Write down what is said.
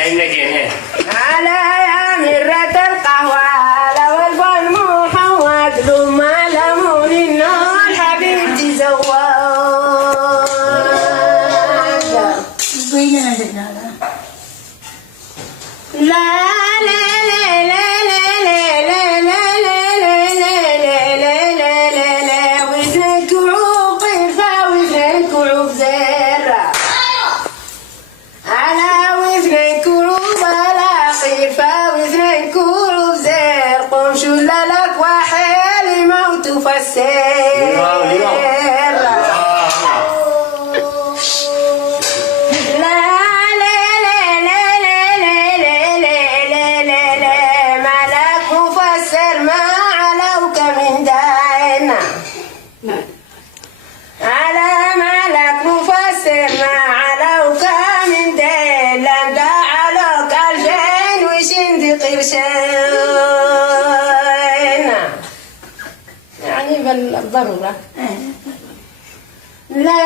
تعينا كاين على يا مرة القهوة لو البن محوق لما لمون النار حبيبتي زواج لا لا لا لا لا لا لا لا لا لا لا لا لا لا وزنك وعوق قرفة وزنك وعوق زرة على وزنك وعوق لا قرفة وزنك وعوق زر قوم شلة لك وحالي موت وفسر على مالك مفسر ما علوك من دين لن دعلوك الجين وشند قرشين يعني بالضرورة لا